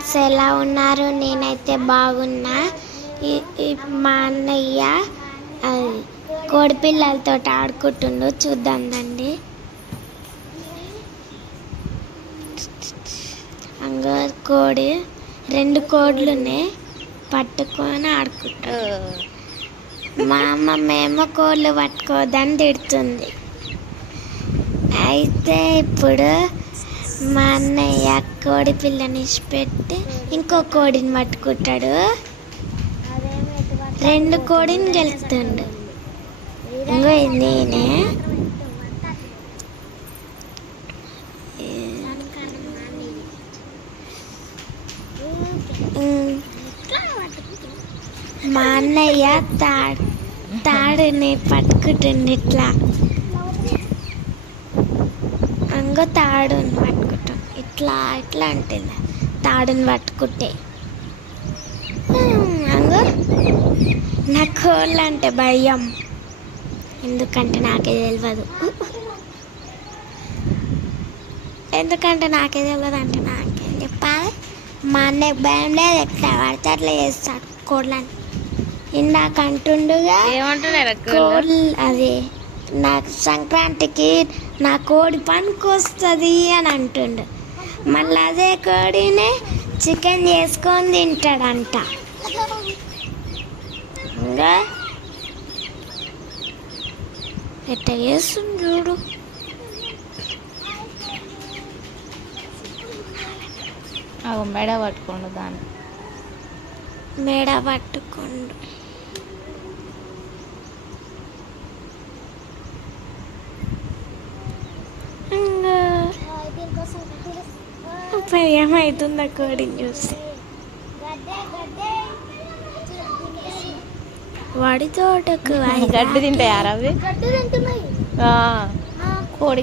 Friends, ఎలా ఉన్నారు? నేనైతే బాగున్నా. మా అన్నయ్య కోడి పిల్లలతో ఆడుకుంటుండు, చూద్దాం రండి. అంగో కోడి, 2 కోడ్లునే పట్టుకొని ఆడుకుంటాడు. మా అమ్మమ్మేమో కోళ్ళు పట్టుకోవద్దని తిడుతుంది. అయితే ఇప్పుడు మా అన్నయ్య కోడి పిల్లని ఇచ్చిపెట్టి ఇంకో కోడిని పట్టుకుంటాడు. 2 కోడిని గెలుస్తుండు. ఇంకో నేనే మా అన్నయ్య తాడుని పట్టుకుంటుండు. ఇట్లా అంగో తాడుని పట్టుకుంటాం. ఇట్లా ఇట్లా అంటుంది తాడుని పట్టుకుంటే. అంగో నా కోళ్ళు అంటే భయం, ఎందుకంటే నాకే తెలియదు. అంటే నాకేం చెప్పాలి. మా అన్నయ్యకి భయం లేదు, ఎట్లా పడితే అట్లా చేస్తాడు కోళ్ళని. ఇందాక అంటుండగా కోళ్ళు అది నాకు సంక్రాంతికి నా కోడి పనికొస్తుంది అని అంటుండు. మళ్ళీ అదే కోడిని చికెన్ చేసుకొని తింటాడంట. ఇంకా ఎట్లా చేస్తుంది చూడు. మెడ పట్టుకోండు, దాన్ని మెడ పట్టుకోండు. భయం అవుతుంది ఆ కోడిని చూసి. వాడి తోటకు గడ్డి తింటాయారా అవి? కోడి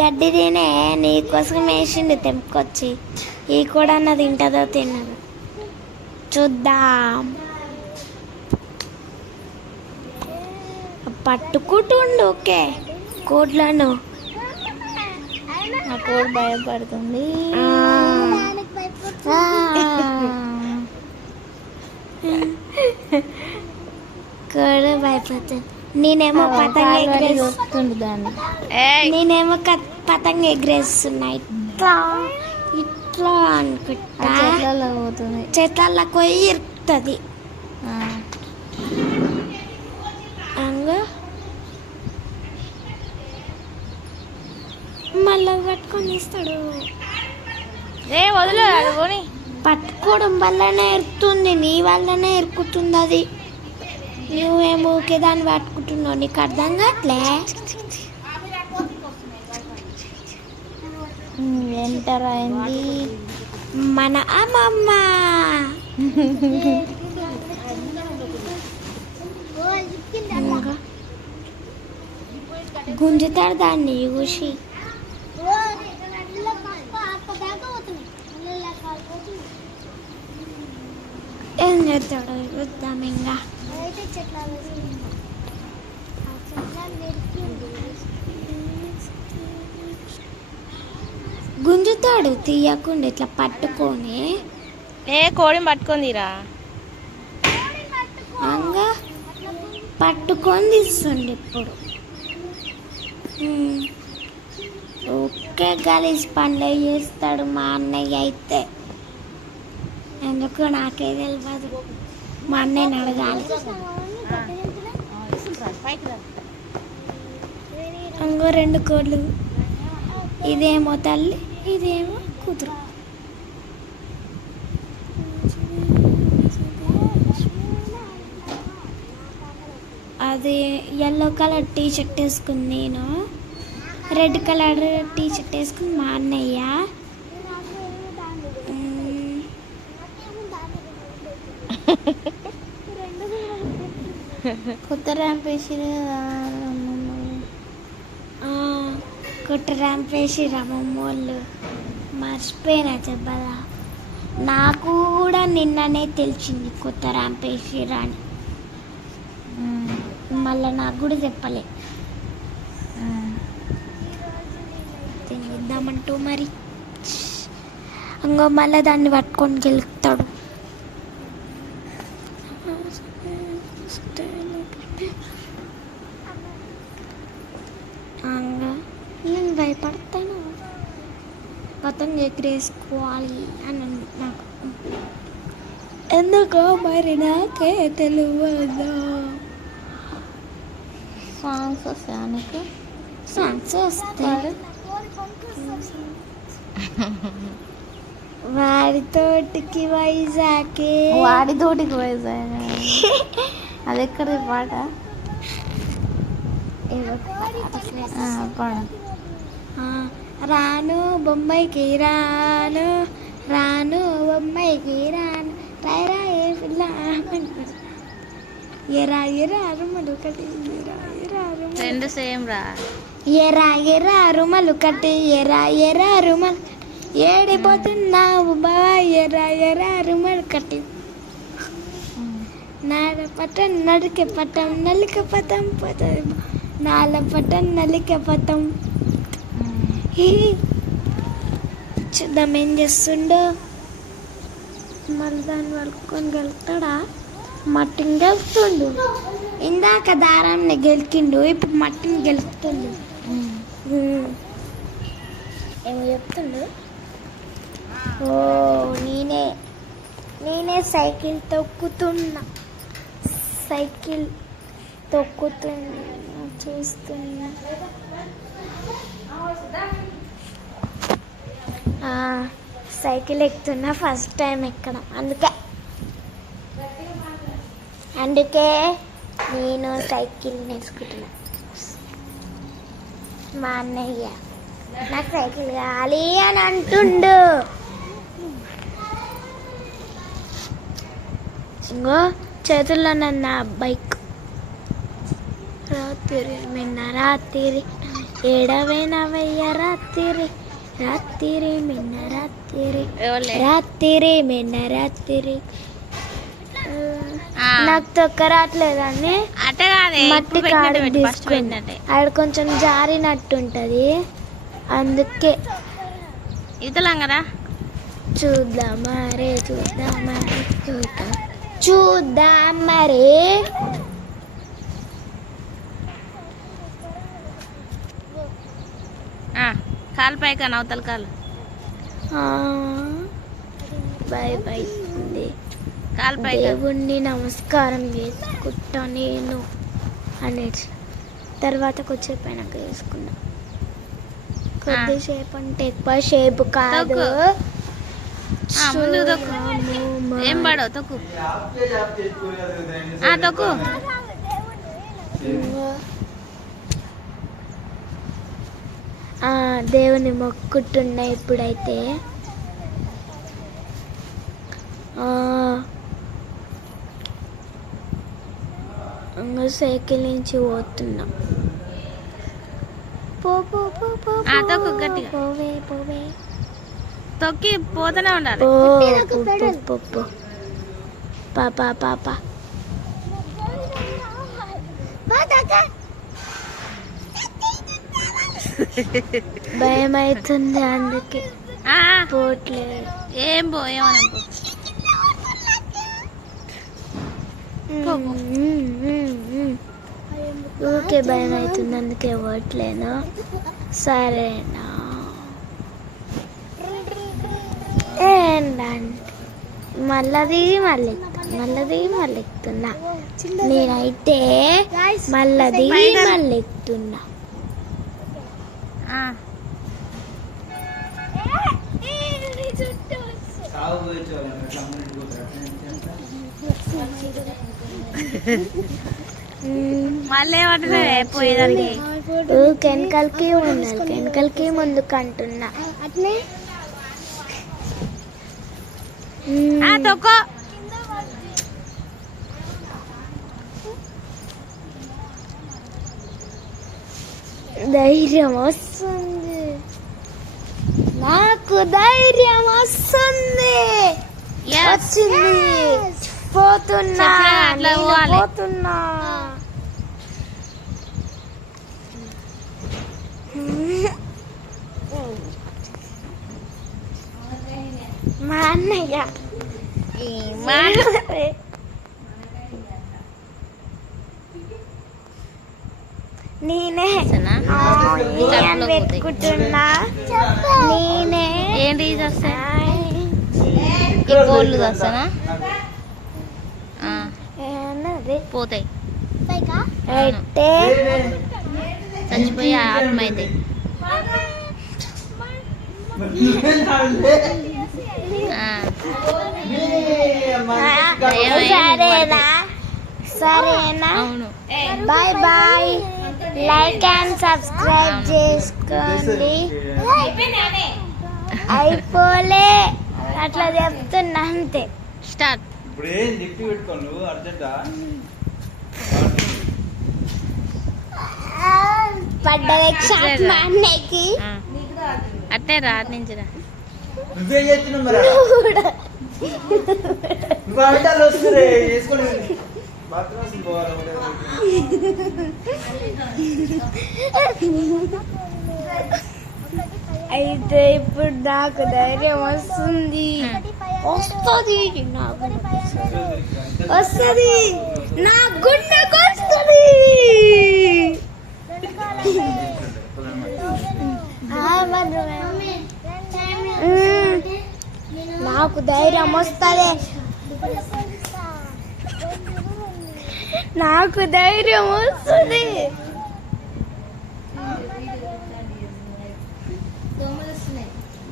గడ్డి తినే నీకోసం వేసిండు తెంపుకొచ్చి. ఈ కూడా అన్న తింటుందో తినదు, చూద్దాం. పట్టుకుంటుండు ఓకే కోడ్లను. ఆ కోడి భయపడుతుంది. కోడి భయపడుతుంది. నేనేమో పతంగ ఎగరేస్తుంది దాన్ని. నేనేమో పతంగ ఎగరేస్తున్నా. ఇట్లా ఇట్లా అనుకుంటా పోతుంది, చెట్లలో పోయి ఇరుకుతుంది. అంగో మళ్ళీ పట్టుకొని ఇస్తాడు. వదిలేదు, పట్టుకోవడం వల్లనే ఇరుకుతుంది, నీ వల్లనే ఇరుకుతుంది అది. నువ్వేమో ఊకే దాన్ని పట్టుకుంటున్నావు, నీకు అర్థం కావట్లే. ఎంటర్ అయింది మన అమ్మమ్మ. గుంజుతాడు దాన్ని చూసి. ఏం చేస్తాడు చూద్దాం. ఇంకా గుంజుతాడు తీయకుండా ఇట్లా పట్టుకొని. కోడిని పట్టుకుందిరా, అంగా పట్టుకొని తీస్తుండే. ఇప్పుడు ఓకే గలీజ్ పనులు చేస్తాడు మా అన్నయ్య అయితే. ఎందుకు నాకే తెలియదు, మా అన్నయ్యని అడగాలి. ఇంకో 2 కోళ్ళు, ఇదేమో తల్లి, ఇదేమో కూతురు. అది ఎల్లో కలర్ టీ షర్ట్ వేసుకుని నేను, రెడ్ కలర్ టీ షర్ట్ వేసుకుని మా అన్నయ్య. కొత్త ర్యాంప్ వేసి ర్యాంప్ వేసి రమ్మోళ్ళు మర్చిపోయినా చెప్పదా. నాకు కూడా నిన్ననే తెలిసింది కొత్త ర్యాంప్ వేసిరా అని. మళ్ళీ నాకు కూడా చెప్పలే. తినేద్దామంటూ మరి ఇంకో మళ్ళీ దాన్ని పట్టుకొని గెలుపుతాడు. నేను భయపడతాను, పతంగ ఎగరేసుకోవాలి అని నాకు ఎందుకో మరి నాకే తెలియదా. సాంగ్స్ వస్తాయా నీకు? సాంగ్స్ వస్తాయి. వాడితోటికి వైజాగే, వాడితోటికి వైజాగ్. అది ఎక్కడి పాట? పాడు. రాను బొంబాయికి రాను, రాను బొంబాయికి రాను, రాయరా ఏ పిల్ల ఎరా ఎరా అరుమలు కట్టి, ఎరా ఎరా రెండు సేమ్ రా. ఎరా ఎరా అరుమలు కట్టి, ఎరా ఎరా అరుమలు ఏడిపోతున్నావు బావా, ఎరా ఎరా అరుమలు కట్టి, నాడ పట్టం నడికే పట్టం నలిక పట్టం పట్టం, నాల పట్టం నలిక పట్టం. చూద్దాం ఏం చేస్తుండో. మళ్ళీ దాన్ని వలుకొని గెలుతాడా? మట్టిని గెలుతుండు. ఇందాక దారాన్ని గెలికిండు, ఇప్పుడు మట్టిని గెలుపుతుండు. ఏమో చెప్తుండు. ఓ నేనే సైకిల్ తొక్కుతున్నా, సైకిల్ తొక్కుతున్నా, చూస్తున్నా. సైకిల్ ఎక్కుతున్నా, ఫస్ట్ టైం ఎక్కడం. అందుకే నేను సైకిల్ నేర్చుకుంటున్నా. మా అన్నయ్య నాకు సైకిల్ కావాలి అని అంటుండు. ఇంకో చేతుల్లో నన్న బైక్. రాత్రి మిన్న రాత్రి ఏడవేనవయ్య రాత్రి, రాత్రి మిన్న రాత్రి, రాత్రి మిన్న రాత్రి. నాకు తొక్క రావట్లేదని మట్టి కాడి తీసుకుంటే ఆడ కొంచెం జారినట్టుంటది, అందుకే ఇతలాం కదా. చూద్దామా రే, చూద్దామా చూద్దాం మరి. కాలు పైకి అవతల కాలు. Bye bye. కాలు పై దేవుణ్ణి నమస్కారం చేసుకుంటా నేను అనేది తర్వాత కొద్దిసేపు అయినాక వేసుకున్నా. కొద్దిసేపు అంటే ఎక్కువ సేపు కాదు. ఏం పడవు తొక్కు, తొక్కు. దేవుని మొక్కుతున్నా ఇప్పుడైతే. సైకిల్ నుంచి పోతున్నా. పోవే పోవే, తొక్కి పోతూనే ఉండాలి. పాపా పాపా భయం అవుతుంది, అందుకే పోట్లేదు. ఏం ఏమన్నా ఊరికే భయం అవుతుంది, అందుకే పోట్లేను. సరేనా? ఏంటంటే మళ్ళీ ఎక్కుతున్నా నేనైతే, మళ్ళీ ఎక్కుతున్నా. మళ్ళీ పోయేదానికి వెనకాలకి ఉండాలి, వెనకాలకి ముందుకు అంటున్నా. తొక్కో. ధైర్యం వస్తుంది, నాకు ధైర్యం వస్తుంది. వచ్చింది, పోతున్నా పోతున్నా. మా అన్నయ్య ఈ మాట నేనే సరేనా? అని పెట్టుకుంటున్నా నేనే ఏంటి ఇది వస్తా ఈ కోళ్ళు వస్తానా ఏమన్నది పోతాయి అయితే చచ్చిపోయి ఆత్మ అయితే సరేనా సరేనా అవును bye bye like and subscribe చేసుకోండి అయిపోలే అట్లా చెప్తున్నా అంతే స్టార్ట్ ఇప్పుడు ఏం చెప్పి పెట్టుకోను నువ్వు అర్జెంటా పడ్డది షాట్ మా అన్నయ్యకి అట్టే రా అటు నుంచి రా నువ్వేం చేస్తున్నావు మరి నువ్వు అడ్డాలు వస్తుంది వేసుకొని బాత్రూమ్ వస్తుంది పోవాలి అయితే ఇప్పుడు నాకు ధైర్యం వస్తుంది వస్తుంది నాకు వస్తుంది నా గుండెకు వస్తుంది నాకు ధైర్యం వస్తుంది నాకు ధైర్యం వస్తుంది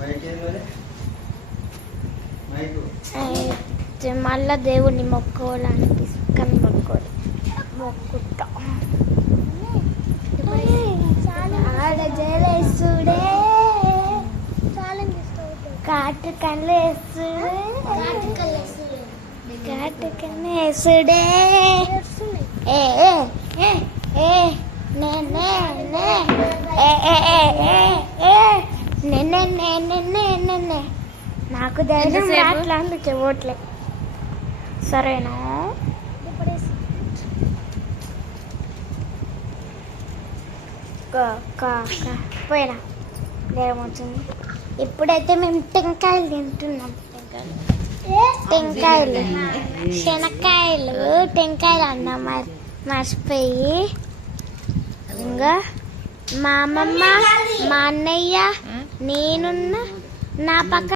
మైక్ ఏం మరి మైకు అయితే మళ్ళా దేవుణ్ణి మొక్కోవాలనిపిస్తుంది మొక్కోవాలి మొక్కుతా ఆడ జలేసుడే కాటు కళ్ళు వేసుడే కాటు కళ్ళు వేసుడే ఏ ఏ ఏ ఏ నే నే నే ఏ ఏ ఏ ఏ ఏ నే నే నే నే నే నే నే నాకు ధైర్యం ఎంతసేపు? రాట్లా అందుకే ఓట్లే సరేనా పోయినా ధైర్యం వచ్చింది ఇప్పుడైతే మేము టెంకాయలు తింటున్నాం టెంకాయలు శనక్కాయలు టెంకాయలు అన్నాం మర్చిపోయి ఇంకా మా అమ్మమ్మ మా అన్నయ్య నేనున్న నా పక్క